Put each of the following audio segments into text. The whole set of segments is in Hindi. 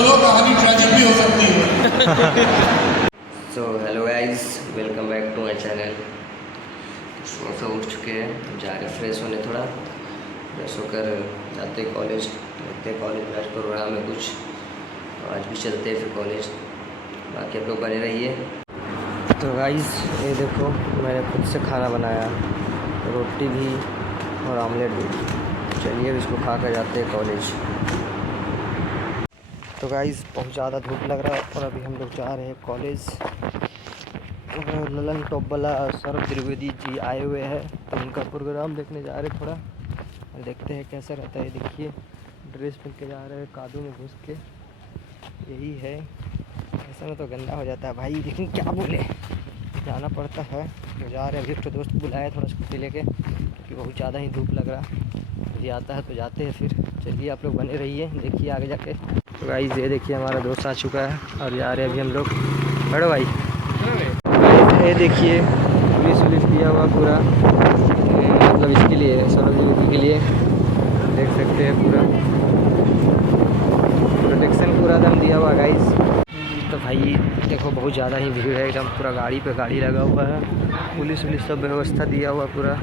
बोलो, कहानी ट्रेजिक भी हो सकती है। So hello guys, welcome back to my channel. सुबह उठ चुके हैं, जा रहे फ्रेश होने, थोड़ा फ्रेश होकर जाते कॉलेज, देखते कॉलेज में आज प्रोग्राम है कुछ, आज भी चलते हैं फिर कॉलेज। बाकी आप लोग बने रहिए। तो गाइस ये देखो, मैंने खुद से खाना बनाया, रोटी भी और आमलेट भी। चलिए अब इसको खा कर जाते हैं कॉलेज। तो गाइस बहुत ज़्यादा धूप लग रहा है और अभी हम लोग जा रहे हैं कॉलेज। ललन टॉपवाला और सौरभ त्रिवेदी जी आए हुए हैं, तो उनका प्रोग्राम देखने जा रहे थोड़ा, और देखते हैं कैसा रहता है। देखिए ड्रेस पहन के जा रहे हैं, कादू में घुस के, यही है। ऐसा में तो गंदा हो जाता है भाई, लेकिन क्या बोले, जाना पड़ता है। तो जा रहे हैं, अभी तो दोस्त बुलाया थोड़ा स्कूटी लेके, क्योंकि बहुत ज़्यादा ही धूप लग रहा है। ये आता है तो जाते हैं फिर। चलिए आप लोग बने रहिए, देखिए आगे जाके। तो गाइस ये देखिए हमारा दोस्त आ चुका है और जा रहे हैं अभी हम लोग। बड़ो भाई ये देखिए, पुलिस वुलिस दिया हुआ पूरा, मतलब इसके लिए, सौरभ के लिए देख सकते हैं पूरा प्रोटेक्शन पूरा दम दिया हुआ गाइस। तो भाई देखो बहुत ज़्यादा ही भीड़ है एकदम, पूरा गाड़ी पे गाड़ी लगा हुआ है, पुलिस वुलिस सब व्यवस्था दिया हुआ पूरा।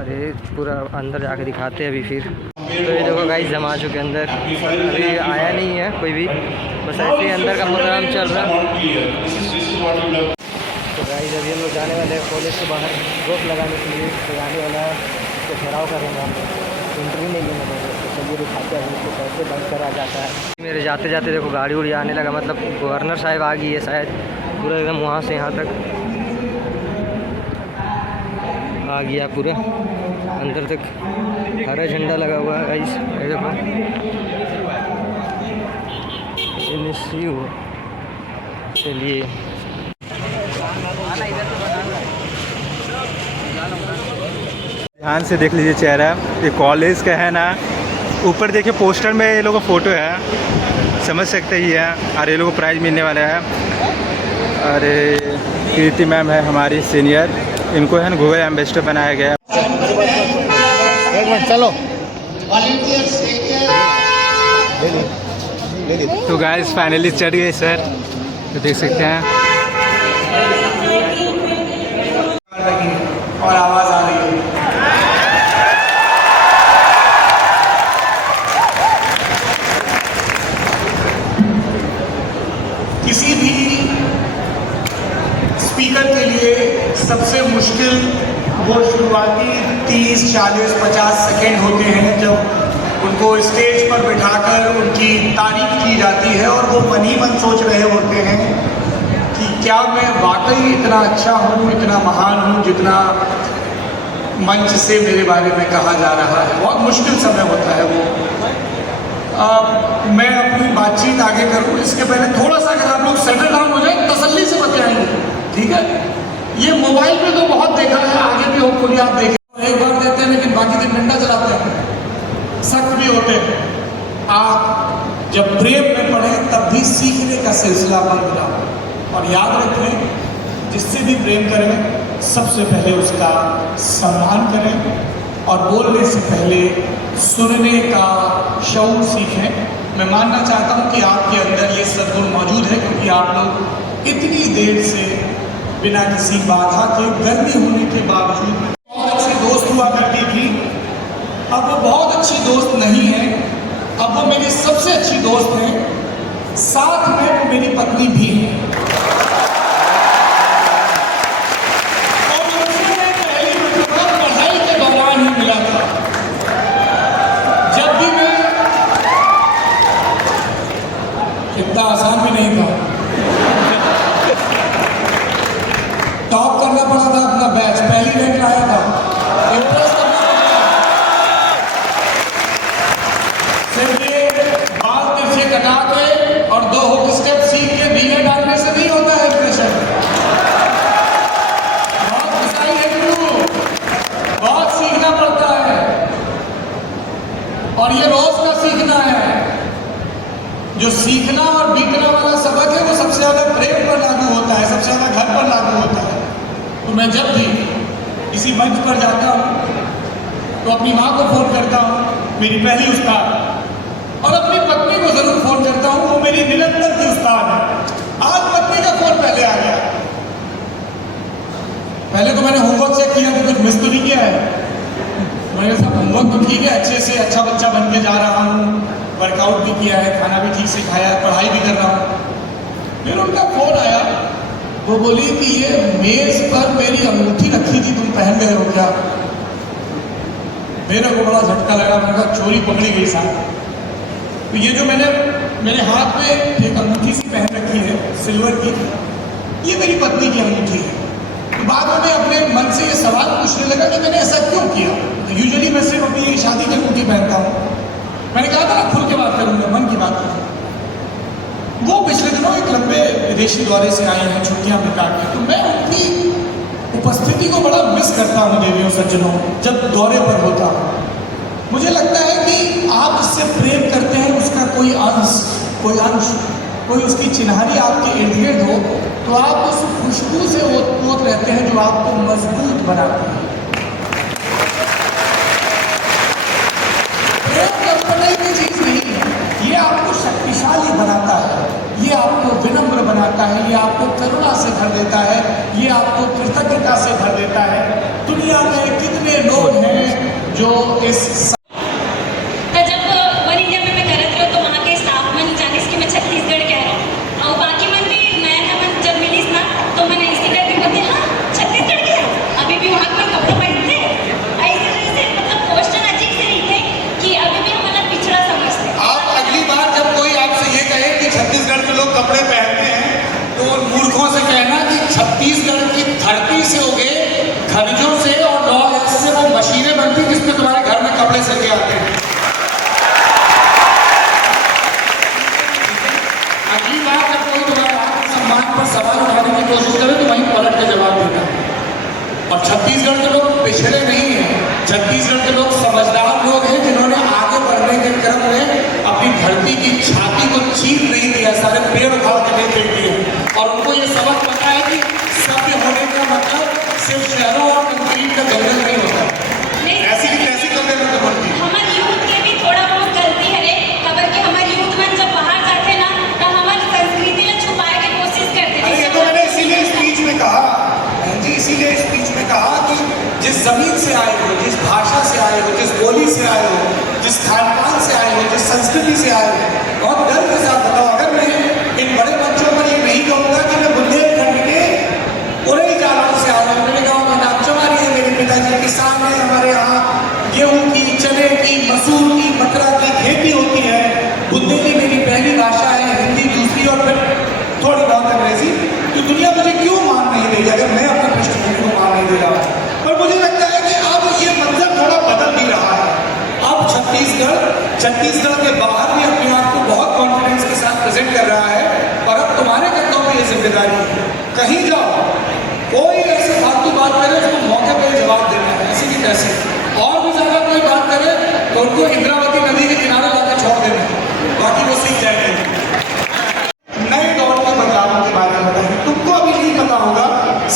अरे पूरा अंदर जाके दिखाते हैं अभी फिर। तो ये देखो गाइस हम आ चुके अंदर, अभी आया नहीं है कोई भी, बस ऐसे ही अंदर का प्रोग्राम चल रहा है। तो गाइस अभी हम लोग जाने वाले हैं कॉलेज से बाहर, रोक लगाने के लिए। तो जाने वाला है तो ठहराव करेंगे हम लोग, इंटरव्यू नहीं लेंगे मेरे। तो चलिए दिखाते हैं उसको कैसे बंद करा जाता है। मेरे जाते जाते देखो गाड़ी उड़ी आने लगा, मतलब गवर्नर साहब आ गई है शायद, पूरा एकदम वहाँ से यहाँ तक आ गया पूरा अंदर तक। हरा झंडा लगा हुआ है गाइस, ये देखो NSU। चलिए ध्यान से देख लीजिए चेहरा, ये कॉलेज का है ना। ऊपर देखिए पोस्टर में ये लोगों का फ़ोटो है, समझ सकते ही है। और ये लोगों को प्राइज़ मिलने वाला है। अरे कीर्ति मैम है हमारी सीनियर, इनको है ना गूगल एम्बेसडर बनाया गया। चलो तो गाइस फाइनली चढ़ गए सर, तो देख सकते हैं। और आवाज़ आ रही है। किसी भी स्पीकर के लिए सबसे मुश्किल वो शुरुआती 30, 40, 50 सेकेंड होते हैं, जब उनको स्टेज पर बिठाकर उनकी तारीफ की जाती है और वो मन ही मन सोच रहे होते हैं कि क्या मैं वाकई इतना अच्छा हूँ, इतना महान हूँ जितना मंच से मेरे बारे में कहा जा रहा है। बहुत मुश्किल समय होता है वो। मैं अपनी बातचीत आगे करूँ इसके पहले थोड़ा सा अगर आप लोग सेटल डाउन हो जाए, तसल्ली से बताएंगे, ठीक है। ये मोबाइल पे तो बहुत देखा है, आगे भी होपफुली आप देखें। एक बार देते हैं लेकिन बाकी दिन डंडा चलाते हैं, सख्त भी होते हैं। आप जब प्रेम में पढ़े तब भी सीखने का सिलसिला बंद ना हो। और याद रखें, जिससे भी प्रेम करें सबसे पहले उसका सम्मान करें और बोलने से पहले सुनने का शौक सीखें। मैं मानना चाहता हूं कि आपके अंदर ये सद्गुण मौजूद है, क्योंकि आप लोग इतनी देर से बिना किसी बाधा के, गर्मी होने के बावजूद बहुत अच्छी दोस्त हुआ करती थी। अब वो बहुत अच्छी दोस्त नहीं है, अब वो मेरी सबसे अच्छी दोस्त है, साथ में वो मेरी पत्नी भी है। इतना आसान भी नहीं था, टॉप करना पड़ा था अपना बैच, पहली रैंक लाया था, इम्प्रेस करना पड़ा। सिर्फ ये बाल तिरछे कटा के और 2 हुक स्टेप सीख के बीए डालने से नहीं होता है इम्प्रेशन। बहुत घिसाई है गुरु, बहुत सीखना पड़ता है, और ये रोज का सीखना है। जो सीखना और बीतना वाला सबक है वो सबसे ज़्यादा प्रेम पर लागू होता है, सबसे ज़्यादा घर पर लागू होता है। तो मैं जब भी किसी मंच पर जाता हूँ तो अपनी माँ को फ़ोन करता हूँ, मेरी पहली उस्ताद, और अपनी पत्नी को ज़रूर फ़ोन करता हूँ, वो कुछ मिस तो नहीं किया है? मैंने कहा होमवर्क तो ठीक है, अच्छे से अच्छा बच्चा बन के जा रहा हूँ, वर्कआउट भी किया है, खाना भी ठीक से खाया है, पढ़ाई भी कर रहा हूँ। फिर उनका फोन आया, वो बोली कि ये मेज पर मेरी अंगूठी रखी थी, तुम पहन गए हो क्या? मेरे को बड़ा झटका लगा, मैंने कहा चोरी पकड़ी गई साहब। तो ये जो मैंने मेरे हाथ में एक अंगूठी सी पहन रखी है सिल्वर की, ये मेरी पत्नी की अंगूठी है। तो बाद में मैं अपने मन से ये सवाल पूछने लगा कि मैंने ऐसा क्यों किया। तो यूजुअली मैं सिर्फ अपनी शादी की अंगूठी पहनता हूँ। मैंने कहा था ना खुल के बात करूँगा, मन की बात करूँगा। वो पिछले दिनों एक लंबे विदेशी दौरे से आए हैं छुट्टियां बिता के, तो मैं उनकी उपस्थिति को बड़ा मिस करता हूँ देवियों सज्जनों, जब दौरे पर होता हूँ। मुझे लगता है कि आप जिससे प्रेम करते हैं उसका कोई अंश कोई उसकी चिन्हारी आपके इर्द गिर्द हो, तो आप उस खुशबू से ओत-पोत रहते हैं जो आपको मजबूत बनाती है। प्रेम कल्पना की चीज नहीं है, ये आपको शक्तिशाली बनाता है, ये आपको विनम्र बनाता है, ये आपको करुणा से भर देता है, ये आपको कृतज्ञता से भर देता है। दुनिया में कितने लोग हैं जो इस कपड़े पहनते हैं तो उन मूर्खों से कहना कि छत्तीसगढ़ की धरती से उगे खनिजों से और लौ गैस से वो मशीनें बनती जिसमें तुम्हारे घर में कपड़े सिल के आते हैं। अगली बार जब कोई तुम्हारे आत्मसम्मान पर सवाल उठाने की कोशिश करे तो वहीं पलट के जवाब देना। और छत्तीसगढ़ के लोग पिछड़े नहीं हैं, छत्तीसगढ़ के लोग समझदार लोग हैं जिन्होंने आगे बढ़ने के क्रम में अपनी धरती की छाती को चीर नहीं दिया, सारे पेड़ उखाड़ के नहीं फेंक दिए। और उनको ये सबक पता है कि सभ्य होने का मतलब सिर्फ शहरों और कंक्रीट का जंगल नहीं होता। ऐसी की तैसी कर देना तो बढ़ती है। हमारी यूथ के भी थोड़ा बहुत गलती है रे, खबर कि हमारी यूथ में जब बाहर जाते ना तो हमारी संस्कृति में छुपाए की कोशिश करते थे। ये तो मैंने इसीलिए स्पीच में कहा जी, इसीलिए स्पीच में कहा कि जिस जमीन से आए हो, जिस भाषा से आए हो, जिस बोली से आए हो, जिस खान पान से आए हो, जिस संस्कृति से आए हो, बहुत गर्व के साथ बताओ। अगर मैं इन बड़े मंचों पर ये नहीं कहूँगा कि मैं बुंदेलखंड के उरई जालौन से आया हूँ, मेरे गाँव में नामचमारी है, मेरे पिताजी किसान हैं, हमारे यहाँ गेहूँ की, चने की, मसूर की, मकरा की खेती होती है। बुंदेली मेरी पहली भाषा है, हिंदी दूसरी और फिर थोड़ी बहुत अंग्रेजी। तो दुनिया मुझे क्यों मान नहीं रही अगर मैं अपने पृष्ठभूमि को मान नहीं दे रहा हूँ? पर मुझे लगता है कि अब ये मंजर थोड़ा बदल भी रहा है। अब छत्तीसगढ़ के बाहर भी अपने आप को बहुत कॉन्फिडेंस के साथ प्रेजेंट कर रहा है। और अब तुम्हारे कंधों में ये जिम्मेदारी है, कहीं जाओ कोई ऐसे फालतू बात करे उसको मौके पर जवाब देना है, ऐसी की तैसी। और भी ज्यादा कोई बात करे तो उनको इंद्रावती नदी के किनारे लाकर छोड़ देना, बाकी वो सीख जाएंगे। नए दौर के बदलावों के बारे में बताएंगे। तुमको अभी नहीं पता होगा,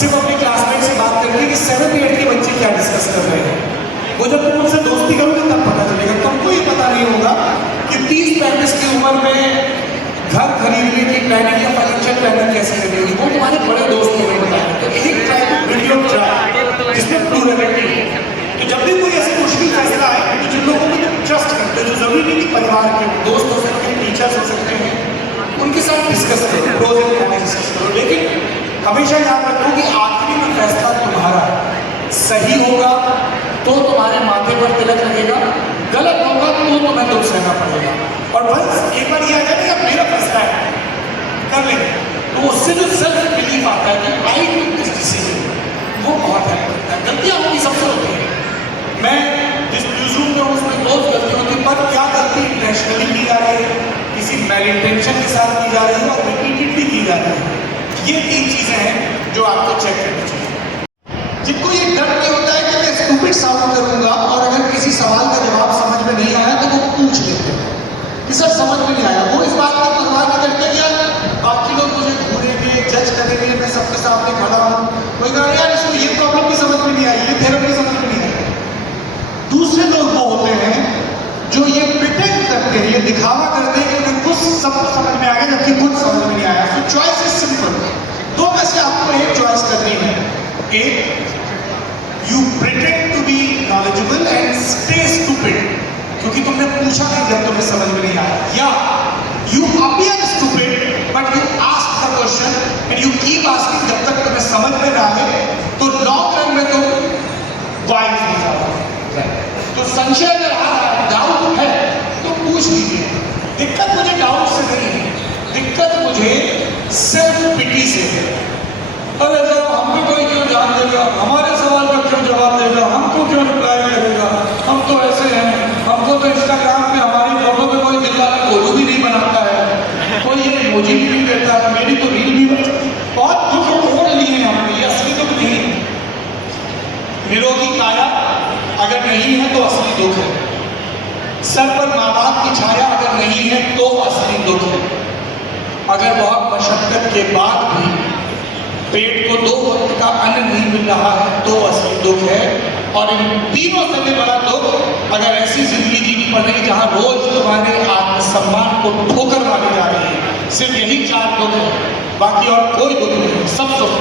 सिर्फ अपने क्लासमेट से बात करके कि 7th-8th के बच्चे क्या डिस्कस कर रहे हैं। वो जब तुम उनसे दोस्ती करोगे तब पता चलेगा। तुमको ये पता नहीं होगा कि 30-35 की उम्र में घर खरीदने की प्लानिंग या फर्नीचर प्लानिंग कैसे करनी होगी, वो तुम्हारे बड़े दोस्त को नहीं बताएंगे। तो एक ट्राई जिसमें प्लूरलिटी है। तो जब भी कोई ऐसी मुश्किल फैसला आए तो जिन लोगों को तुम ट्रस्ट करते हो, जो जरूरी नहीं कि परिवार के दोस्त हो सकते हैं, टीचर्स हो सकते हैं, उनके साथ डिस्कस करो, प्रोज एंड कॉन्स डिस्कस करो। लेकिन हमेशा याद रखो कि आखिरी में फैसला तुम्हारा सही होगा तो तुम्हारे माथे पर तिलक लगेगा, गलत होगा तो तुम्हें दुख सहना पड़ेगा। और बस एक बार ये आ जाए कि अब मेरा फैसला है, कर लेंगे, तो उससे जो सेल्फ बिलीफ आता है कि आई टू दिस डिसीजन, वो बहुत हेल्प करता है। गलतियाँ होती सबसे होती है, मैं जिस न्यूज़रूम में हूँ उसमें बहुत गलती होती है, पर क्या गलती इंटेंशनली की जा रही है, किसी मैल इंटेंशन के साथ की जा रही है और रिपीटेडली की जा रही है। ये 3 चीज़ें हैं जो आपको चेक करनी चाहिए। जिनको ये डर नहीं होता है कि मैं स्टूपिड साउंड करूंगा और अगर किसी सवाल का जवाब समझ में नहीं आया तो वो पूछ लेते हैं कि सर समझ में नहीं आया। वो इस बात की परवाह नहीं करते यार बाकी लोग मुझे घूरेंगे, जज करेंगे, मैं सबके सामने खड़ा हूँ, कोई कहा यार इसको ये प्रॉब्लम भी समझ में नहीं आई, ये थेरेपी समझ में नहीं आई। दूसरे लोग वो होते हैं जो ये प्रिटेंड करते हैं, ये दिखावा करते हैं कि उन्हें कुछ सब समझ में आ गया जबकि कुछ समझ में नहीं आया। तो चॉइस इज सिंपल, 2 में से आपको एक चॉइस करनी है। एक, यू तुमने पूछा नहीं जब तुम्हें समझ में नहीं आया, या you appear stupid but you ask the question and you keep asking जब तक तुम्हें समझ में ना आए, तो लॉन्ग रन में तुम वाइज हो जाओगे। तो संशय अगर आ रहा है, डाउट है, तो पूछ लीजिए। दिक्कत मुझे डाउट से नहीं है, दिक्कत मुझे सेल्फ पिटी से है। अरे जब हम भी कोई क्यों ध्यान देगा, हमारे सवाल का क्यों जवाब देगा, हमको क्यों रिप्लाई करेगा, हम तो ऐसे हैं, हमको तो इंस्टाग्राम पे हमारी फोटो पे कोई दिल वाला फोटो भी नहीं बनाता है, कोई ये इमोजी भी नहीं देता है, मेरी तो रील भी बहुत दुख ओढ़ लिए हैं हमने, ये असली दुख नहीं है। निरोगी काया अगर नहीं है तो असली दुख है, सर पर माँ बाप की छाया अगर नहीं है तो असली दुख है, अगर बहुत मशक्कत के बाद भी पेट को 2 वक्त का अन्न नहीं मिल रहा है तो असली दुख है। और इन तीनों से भी बड़ा दुख अगर ऐसी जिंदगी जीनी पड़ रही जहां रोज तुम्हारे आत्मसम्मान को ठोकर मारी जा रही है। सिर्फ यही 4 दुख है, बाकी और कोई दुख नहीं, सब दुख।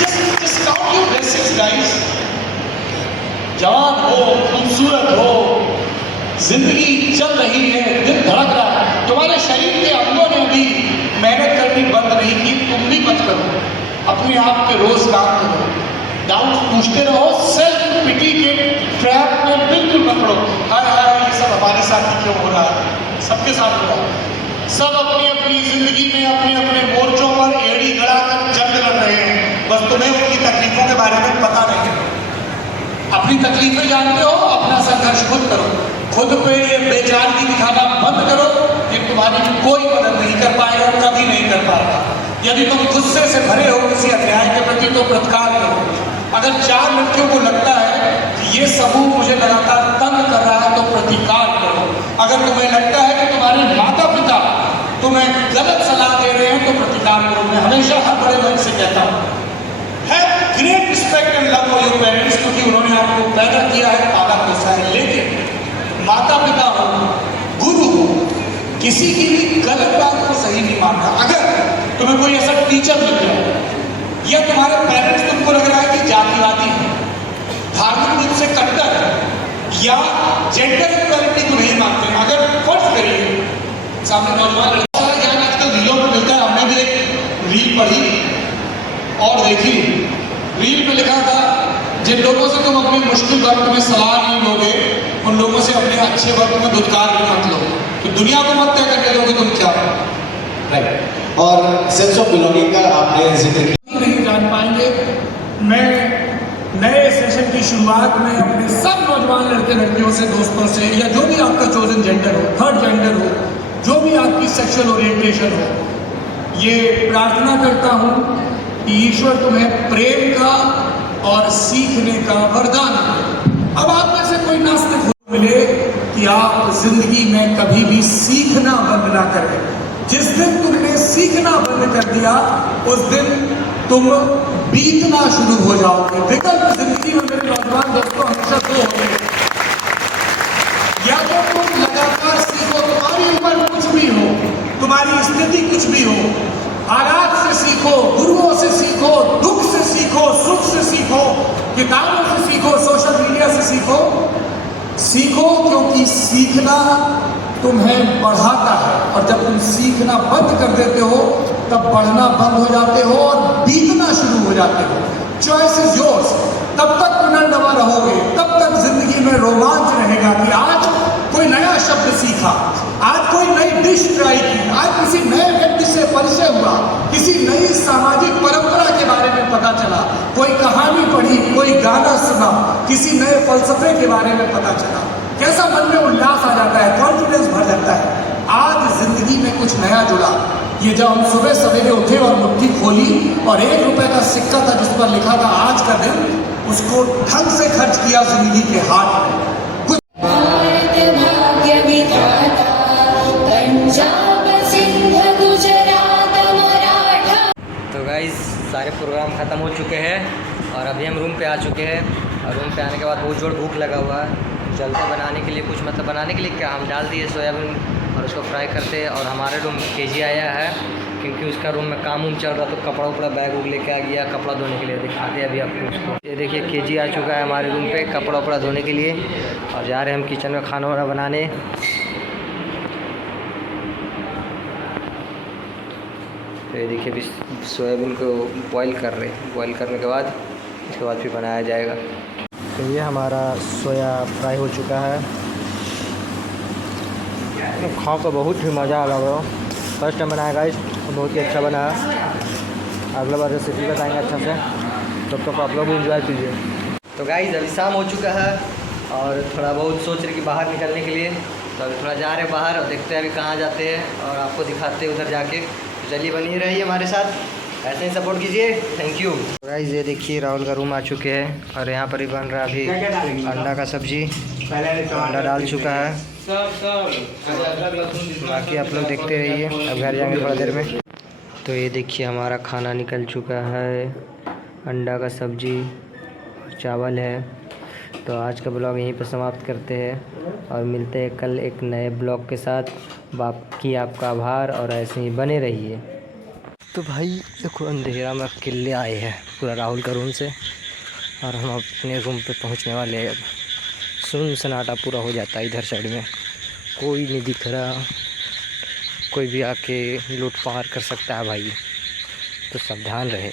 Just count your blessings, guys. जवान हो, खूबसूरत हो, जिंदगी चल रही है, दिल धड़क रहा है, तुम्हारे शरीर के अंगों ने भी मेहनत करनी बंद नहीं की, तुम भी मत करो, अपने आप पे रोज काम करो, डाउट पूछते रहो, सेल्फ पिटी के ट्रैप में बिल्कुल मत पड़ो। हाय हाय ये सब हमारे साथ ही क्यों हो रहा है, सबके साथ हो रहा है। सब अपनी अपनी जिंदगी में अपने अपने मोर्चों पर एड़ी गड़ाकर जंग लड़ रहे हैं, बस तुम्हें उनकी तकलीफों के बारे में पता नहीं है। अपनी तकलीफें जानते हो, अपना संघर्ष खुद करो, खुद पे ये बेचारगी दिखाना बंद करो कि तुम्हारी कोई मदद नहीं कर पाएगा, कभी नहीं कर पाएगा। यदि तुम गुस्से से भरे हो किसी अन्याय के प्रति तो प्रतिकार करो। अगर 4 लड़कियों को लगता है कि ये समूह मुझे लगातार तंग कर रहा है तो प्रतिकार करो। अगर तुम्हें लगता है कि तुम्हारे माता पिता तुम्हें गलत सलाह दे रहे हैं तो प्रतिकार करो। मैं हमेशा हर बड़े मन से कहता हूँ, have great respect and love for your parents, क्योंकि उन्होंने आपको पैदा किया है, पाला पोसा है। लेकिन माता पिता हो, गुरु हो, किसी की भी गलत बात को सही नहीं मानना। अगर तुम्हें कोई ऐसा टीचर मिल जाए या तुम्हारे पेरेंट्स तुमको लग रहा है कि जातिवादी है, धार्मिक रूप से कट्टर है या जेंडर इक्वालिटी को नहीं मानते हैं, अगर फर्ज करिए सामने नौजवान लड़का, सारा ज्ञान आजकल रीलों में मिलता है। हमने भी एक रील पढ़ी और देखी, रील में लिखा था जिन लोगों से तुम अपने मुश्किल वक्त में सलाह नहीं लोगे उन लोगों से अपने अच्छे वक्त में धुतकार भी मत लो, तो दुनिया को मत तय करके दोगे तुम क्या। राइट। और सेंस ऑफ बिलोंगिंग का आपने जिक्र किया, नहीं जान पाएंगे। मैं नए सेशन की शुरुआत में अपने सब नौजवान लड़के लड़कियों से, दोस्तों से, या जो भी आपका चोजन जेंडर हो, थर्ड जेंडर हो, जो भी आपकी सेक्सुअल ओरिएंटेशन हो, ये प्रार्थना करता हूँ कि ईश्वर तुम्हें प्रेम का और सीखने का वरदान दे। अब आप में से कोई नास्तिक मिले कि आप जिंदगी में कभी भी सीखना बंद ना करें। जिस दिन तुमने सीखना बंद कर दिया उस दिन तुम बीतना शुरू हो जाओगे। विकल्प जिंदगी में मेरे नौजवान दोस्तों हमेशा 2 होते हैं, या तो तुम लगातार सीखो, तुम्हारी उम्र कुछ भी हो, तुम्हारी स्थिति कुछ भी हो, हालात से सीखो, गुरुओं से सीखो, दुख से सीखो, सुख से सीखो, किताबों से सीखो, सोशल मीडिया से सीखो। सीखो क्योंकि सीखना तुम्हें बढ़ाता है, और जब तुम सीखना बंद कर देते हो तब बढ़ना बंद हो जाते हो और बीतना शुरू हो जाते हो। Choice is yours. तब तक पुनर्नवा रहोगे, तब तक जिंदगी में रोमांच रहेगा कि आज कोई नया शब्द सीखा, आज कोई नई डिश ट्राई की, आज किसी नए व्यक्ति से परिचय हुआ, किसी नई सामाजिक परंपरा के बारे में पता चला, कोई कहानी पढ़ी, कोई गाना सुना, किसी नए फलसफे के बारे में पता चला। कैसा मन में उल्लास आ जाता है, कॉन्फिडेंस भर जाता है। आज जिंदगी में कुछ नया जुड़ा। ये जब हम सुबह सवेरे उठे और मुट्ठी खोली और 1 रुपए का सिक्का था जिस पर लिखा था आज का दिन, उसको ढंग से खर्च किया जिंदगी के हाथ में। भारत भाग्य विधाता, पंजाब सिंध गुजरात मराठा। तो गाइस सारे प्रोग्राम ख़त्म हो चुके हैं और अभी हम रूम पे आ चुके हैं, और रूम पे आने के बाद बहुत जोर भूख लगा हुआ है। जल्दी बनाने के लिए कुछ, बनाने के लिए क्या, हम डाल दिए सोयाबीन और उसको फ्राई करते, और हमारे रूम केजी आया है क्योंकि उसका रूम में काम उम चल रहा, तो कपड़ा उपड़ा बैग उग लेके आ गया कपड़ा धोने के लिए। दिखाते हैं अभी आपको उसको। ये देखिए केजी आ चुका है हमारे रूम पे कपड़ा उपड़ा धोने के लिए, और जा रहे हैं हम किचन में खाना वाना बनाने। तो ये देखिए अभी सोयाबीन को बॉईल कर रहे हैं, बॉईल करने के बाद इसके बाद फिर बनाया जाएगा। तो ये हमारा सोया फ्राई हो चुका है, खा कर बहुत ही मज़ा आ रहा है। फर्स्ट टाइम बनाया गाइस, बहुत ही अच्छा बना है। अगला बार रेसिपी बताएंगे अच्छा से, तब तक आप लोग भी इंजॉय कीजिए। तो गाइस अभी शाम हो चुका है और थोड़ा बहुत सोच रहे कि बाहर निकलने के लिए, तो अभी थोड़ा जा रहे हैं बाहर और देखते हैं अभी कहाँ जाते हैं और आपको दिखाते हैं उधर जाके। तो चलिए बनी रहिए हमारे साथ, ऐसे ही सपोर्ट कीजिए। Thank you. गाइस ये देखिए राहुल का रूम आ चुके हैं और यहाँ पर ही बन रहा है अभी अंडा का सब्जी। अंडा डाल चुका है, बाकी आप लोग देखते रहिए, अब घर जाएंगे थोड़ा देर में। तो ये देखिए हमारा खाना निकल चुका है, अंडा का सब्जी और चावल है। तो आज का ब्लॉग यहीं पर समाप्त करते हैं और मिलते हैं कल एक नए ब्लॉग के साथ। बाकी आपका आभार और ऐसे ही बने रहिए। तो भाई देखो अंधेरा में अकेले आए हैं पूरा राहुल का रूम से, और हम अपने रूम पे पहुंचने वाले हैं। सुन सन्नाटा पूरा हो जाता है इधर साइड में, कोई नहीं दिख रहा, कोई भी आके लूट पार कर सकता है भाई, तो सावधान रहे।